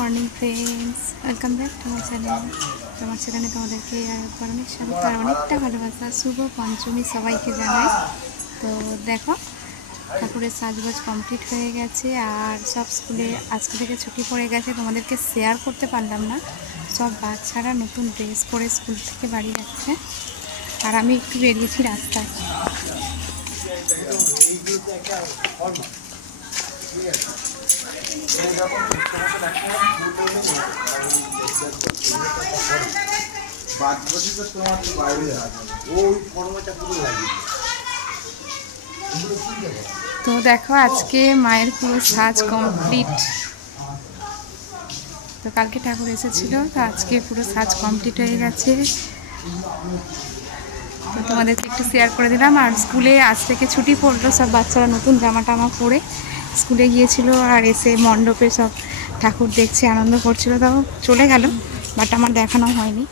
Morning friends, welcome back to my channel. তোমার চ্যানেলে তোমাদেরকে একবার অনেক স্বাগত আর অনেকটা ভালোবাসা। শুভ পঞ্চমী সবাইকে জানাই। তো দেখো, ঠাকুরের সাজগোজ কমপ্লিট হয়ে গেছে আর সব স্কুলে আজকে থেকে ছুটি পড়ে গেছে। তোমাদেরকে শেয়ার করতে পারলাম না। সব বাচ্চারা নতুন ড্রেস পরে স্কুল থেকে বাড়ি যাচ্ছে আর আমি একটু বেরিয়েছি রাস্তায়। তো দেখো, আজকে মায়ের পুরো সাজ কমপ্লিট। তো কালকে ঠাকুর এসেছিল, তো আজকে পুরো সাজ কমপ্লিট হয়ে গেছে। তো তোমাদেরকে একটু শেয়ার করে দিলাম। আর স্কুলে আজ থেকে ছুটি পড়লো, সব বাচ্চারা নতুন জামা টামা পরে স্কুলে গিয়েছিল আর এসে মণ্ডপে সব ঠাকুর দেখছে, আনন্দ করছিল। তাও চলে গেল, বাট আমার দেখানো হয়নি।